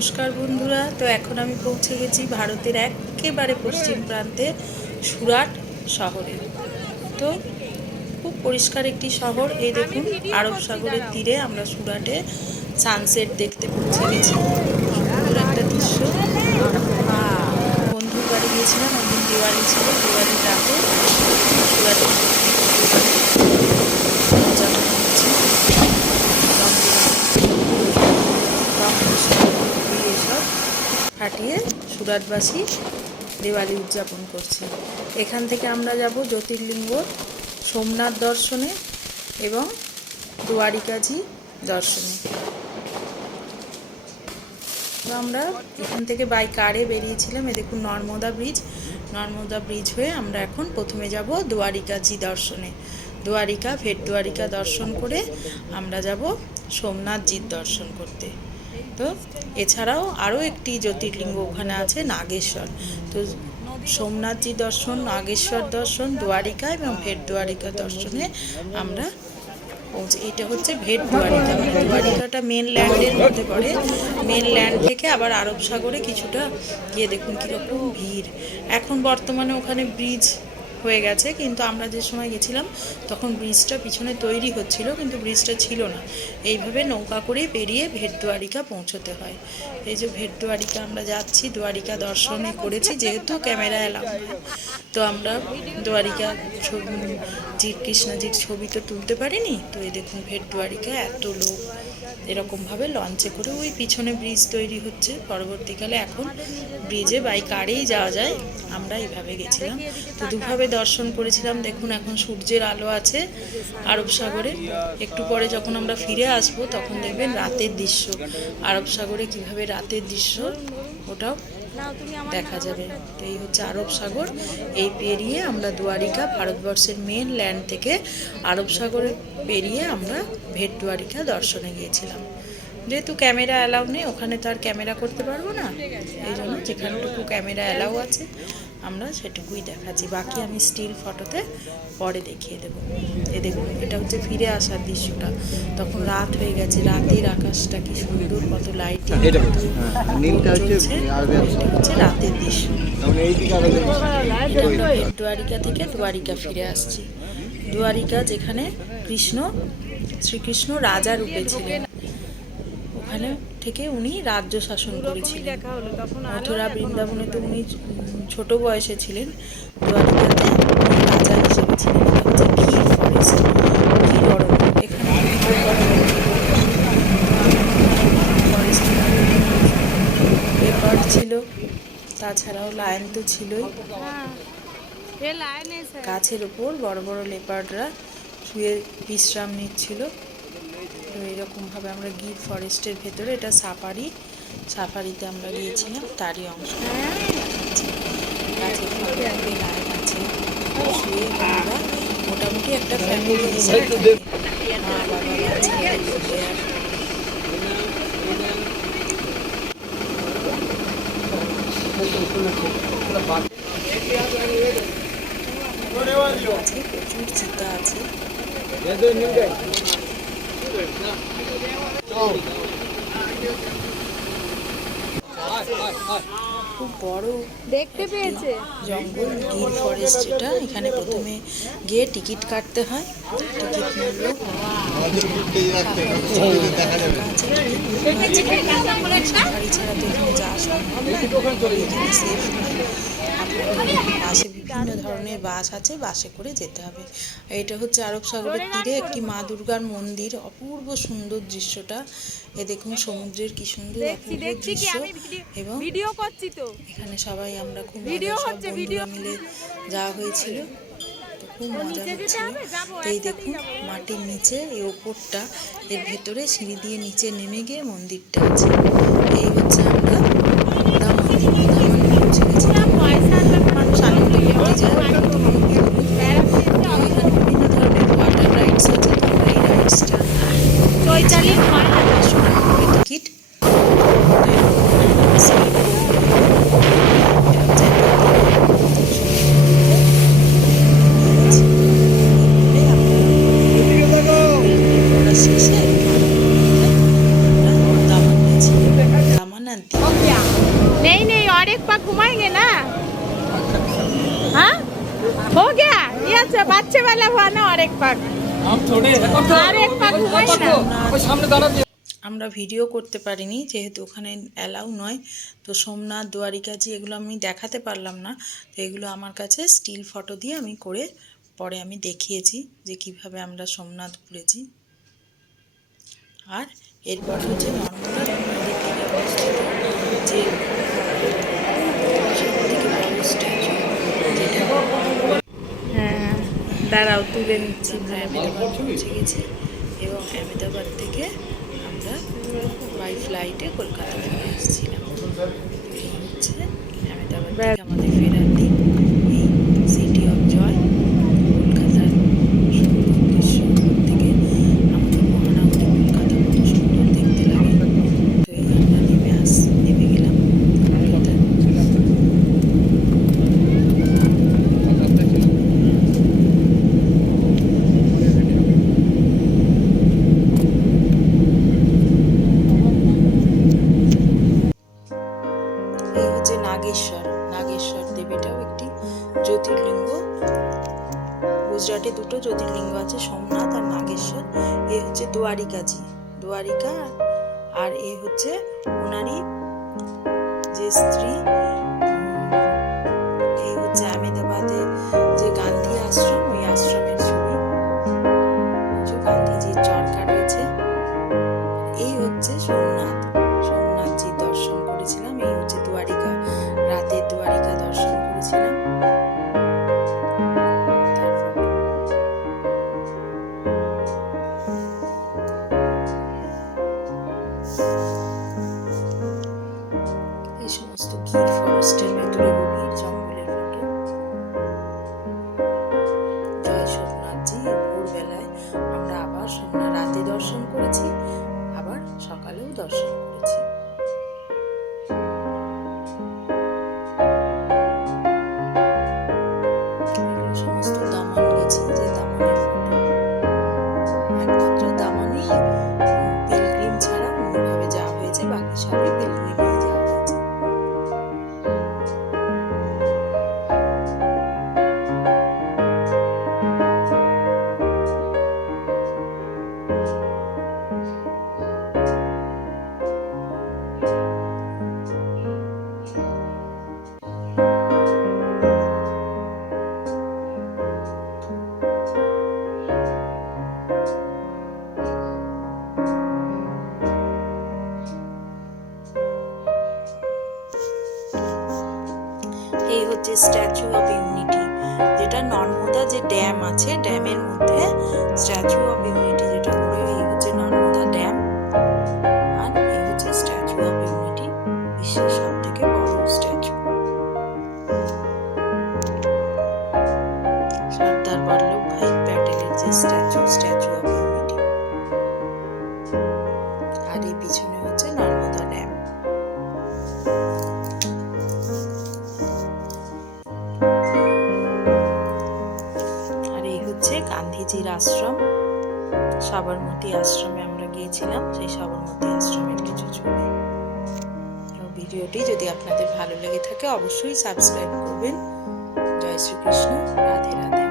নমস্কার বন্ধুরা। তো এখন আমি পৌঁছে গেছি ভারতের একেবারে পশ্চিম প্রান্তে সুরাট শহরে। তো খুব পরিষ্কার একটি শহর। এই দেখুন, আরব সাগরের তীরে আমরা সুরাটে সানসেট দেখতে পৌঁছে গেছি। সুন্দর একটা দৃশ্য। বন্ধুর বাড়ি গিয়েছিলাম, ওদিন দিওয়ালি ছিল। দিওয়ালির রাতে সুরাটে উদযাপন হচ্ছে। এসব ফাটিয়ে সুরাটবাসী দিওয়ালি উদযাপন করছে। এখান থেকে আমরা যাব জ্যোতির্লিঙ্গ সোমনাথ দর্শনে এবং দ্বারিকাজি দর্শনে। তো আমরা এখান থেকে বাই কারে বেরিয়েছিলাম। এ দেখুন নর্মদা ব্রিজ। নর্মদা ব্রিজ হয়ে আমরা এখন প্রথমে যাব দ্বারিকাজি দর্শনে। দ্বারিকা ভেট দ্বারিকা দর্শন করে আমরা যাব সোমনাথজির দর্শন করতে। তো এছাড়াও আরও একটি জ্যোতির্লিঙ্গ ওখানে আছে, নাগেশ্বর। তো সোমনাথজি দর্শন, নাগেশ্বর দর্শন, দ্বারিকা এবং ভেট দ্বারিকা দর্শনে আমরা এটা হচ্ছে ভেট দ্বারিকা। দ্বারিকাটা মেন ল্যান্ডের মধ্যে পড়ে। মেন ল্যান্ড থেকে আবার আরব সাগরে কিছুটা গিয়ে দেখুন কীরকম ভিড়। এখন বর্তমানে ওখানে ব্রিজ হয়ে গেছে, কিন্তু আমরা যে সময় গেছিলাম তখন ব্রিজটা পিছনে তৈরি হচ্ছিল, কিন্তু ব্রিজটা ছিল না। এইভাবে নৌকা করে পেরিয়ে ভেট দ্বারিকা পৌঁছতে হয়। এই যে ভেট দ্বারিকা আমরা যাচ্ছি, দ্বারিকা দর্শনে করেছি, যেহেতু ক্যামেরা এলাও নয়। তো আমরা দ্বারিকা কৃষ্ণজির ছবি তো তুলতে পারিনি। তো এই দেখুন ভেট দ্বারিকা এত লোক এরকমভাবে লঞ্চে করে, ওই পিছনে ব্রিজ তৈরি হচ্ছে পরবর্তীকালে। এখন ব্রিজে বাই কারেই যাওয়া যায়, আমরা এইভাবে গেছিলাম। তো দুভাবে দর্শন করেছিলাম। দেখুন এখন সূর্যের আলো আছে আরব সাগরে। একটু পরে যখন আমরা ফিরে আসব তখন দেখবেন রাতের দৃশ্য আরব সাগরে, কিভাবে রাতের দৃশ্য ওটাও দেখা যাবে। তো এই হচ্ছে আরব সাগর। এই পেরিয়ে আমরা দ্বারিকা, ভারতবর্ষের মেন ল্যান্ড থেকে আরব সাগরে পেরিয়ে আমরা ভেট দ্বারিকা দর্শনে গিয়েছিলাম। যেহেতু ক্যামেরা অ্যালাউ নেই ওখানে, তো আর ক্যামেরা করতে পারবো না, এই জন্য যেখানটুকু ক্যামেরা অ্যালাউ আছে আমরা সেটুকুই দেখাচ্ছি। বাকি আমি স্টিল ফটোতে পরে দেখিয়ে দেবো। এ দেখুন, এটা হচ্ছে ফিরে আসার দৃশ্যটা। তখন রাত হয়ে গেছে, রাতের আকাশটা কি সুন্দর, কত লাইটিং চলছে। হচ্ছে রাতের দৃশ্য। আমরা ভেট দ্বারিকা থেকে দ্বারিকা ফিরে আসছি। দ্বারিকা যেখানে শ্রীকৃষ্ণ রাজা রূপে ছিলেন, ওখানে থেকে উনি রাজ্য শাসন করেছিলেন। মথুরা বৃন্দাবনে তো উনি ছোট বয়সে ছিলেন, দ্বারিকাতে রাজা হিসেবে ছিলেন। এটা হচ্ছে গির ফরেস্ট, গির অরণ্য। এখানে ফরেস্ট লেপার্ড ছিল, তাছাড়াও লায়ন তো ছিলই। গাছের ওপর বড় বড় লেপার্ডরা শুয়ে বিশ্রাম নিচ্ছিল। তো এইরকমভাবে আমরা গির ফরেস্টের ভেতরে, এটা সাফারিতে আমরা গিয়েছিলাম, তারই অংশ দেখাচ্ছি। গাছের ফাঁকে লাইন আছে শুয়ে। আমরা মোটামুটি একটা ফ্যামিলি হিসেবে মা বাবা আছে। প্রচুর চিতা আছে। খুব বড় দেখতে পেয়েছে জঙ্গল, গির ফরেস্ট। যেটা এখানে প্রথমে গিয়ে টিকিট কাটতে হয়। টিকিট মূল্য সাফারি ছাড়া তো এখানে যাওয়া সম্ভব না। এখানে সেফ নয়। বাসে বিভিন্ন ধরনের বাস আছে, বাসে করে যেতে হবে। এটা হচ্ছে আরব সাগরের তীরে একটি মা দুর্গার মন্দির। অপূর্ব সুন্দর দৃশ্যটা। এ দেখুন সমুদ্রের কি সুন্দর অপূর্ব দৃশ্য। এবং এখানে সবাই আমরা খুব সব বন্ধুরা মিলে যাওয়া হয়েছিল, তো খুব মজা হচ্ছিল। তো এই দেখুন মাটির নিচে এই ওপরটা, এর ভেতরে সিঁড়ি দিয়ে নিচে নেমে গিয়ে মন্দিরটা আছে। এই হচ্ছে আমরা পৌঁছে গেছি। মানুষ আনন্দ করতে যায়। এখানে বিভিন্ন ধরনের ওয়াটার রাইডস আছে। তোমরা এই রাইডসটা টিকিট শেষে আমরা দামান নিয়েছি। घुमाएंगे ना? हाँ हो गया ये अच्छा बच्चे वाला हुआ ना और एक पार्क और एक पार्क घुमाएंगे ना? আমরা ভিডিও করতে পারিনি যেহেতু ওখানে অ্যালাউ নয়। তো সোমনাথ, দ্বারিকাজি এগুলো আমি দেখাতে পারলাম না। তো এগুলো আমার কাছে স্টিল ফটো দিয়ে আমি করে পরে আমি দেখিয়েছি যে কিভাবে আমরা সোমনাথ ঘুরেছি। আর এরপর হচ্ছে নর্মদা নদীর তীরে অবস্থিত যে সবথেকে বড় স্ট্যাচু, যেটা হ্যাঁ দাঁড়াও তুলে নিচ্ছি। আমরা আহমেদাবাদ পৌঁছে গেছি এবং আহমেদাবাদ থেকে আমরা বাই ফ্লাইটে কলকাতা চলে এসেছিলাম। এই হচ্ছে আহমেদাবাদ থেকে আমাদের ফেরার দিন। এই সিটি অফ জয়, কলকাতার সুন্দর দৃশ্য থেকে আমাদের মহানগরী কলকাতা কত সুন্দর দেখতে লাগে। তো এই আমরা নেমে গেলাম কলকাতায়। এই হচ্ছে নাগেশ্বর দেবীটাও একটি জ্যোতির্লিঙ্গ। গুজরাটে দুটো জ্যোতির্লিঙ্গ আছে, সোমনাথ আর নাগেশ্বর। এই হচ্ছে দ্বারিকা আর এই হচ্ছে ওনারই যে স্ত্রী। এই হচ্ছে আহমেদাবাদে যে গান্ধী আশ্রম, ওই আশ্রমের ছবি। গান্ধীজির চরকা রয়েছে। এই হচ্ছে সোমনাথজির দর্শন করেছিলাম। এই হচ্ছে দ্বারিকা, রাতের দ্বারিকা দর্শন করেছিলাম। এই সমস্ত গির ফরেস্টের ভেতরে গভীর জঙ্গলের ফটো। জয় সোমনাথজি। ভোরবেলায় আমরা আবার সোমনাথ রাতে দর্শন করেছি, আবার সকালেও দর্শন করেছি। এগুলো সমস্ত দামন গেছি, যে দামনের ফটো। একমাত্র দামনেই পিলগ্রিম ছাড়া অন্যভাবে যাওয়া হয়েছে, বাকি সবই পিলগ্রিমে যাওয়া হয়েছে। এই হচ্ছে স্ট্যাচু অফ ইউনিটি, যেটা নর্মদা যে ড্যাম আছে, ড্যামের মধ্যে স্ট্যাচু অফ ইউনিটি যেটা করে। এই হচ্ছে নর্মদা ড্যাম আর এই হচ্ছে স্ট্যাচু অফ ইউনিটি, বিশ্বের সব থেকে বড় স্ট্যাচু। সর্দার বল্লভভাই প্যাটেলের যে স্ট্যাচু অফ ইউনিটি। আর এই পিছনে হচ্ছে নর্মদা ড্যাম। গান্ধীজির আশ্রম, সাবরমতী আশ্রমে আমরা গিয়েছিলাম, সেই সাবরমতী আশ্রমের কিছু ছবি। ভিডিওটি যদি আপনাদের ভালো লেগে থাকে অবশ্যই সাবস্ক্রাইব করবেন। জয় শ্রীকৃষ্ণ, রাধে রাধে।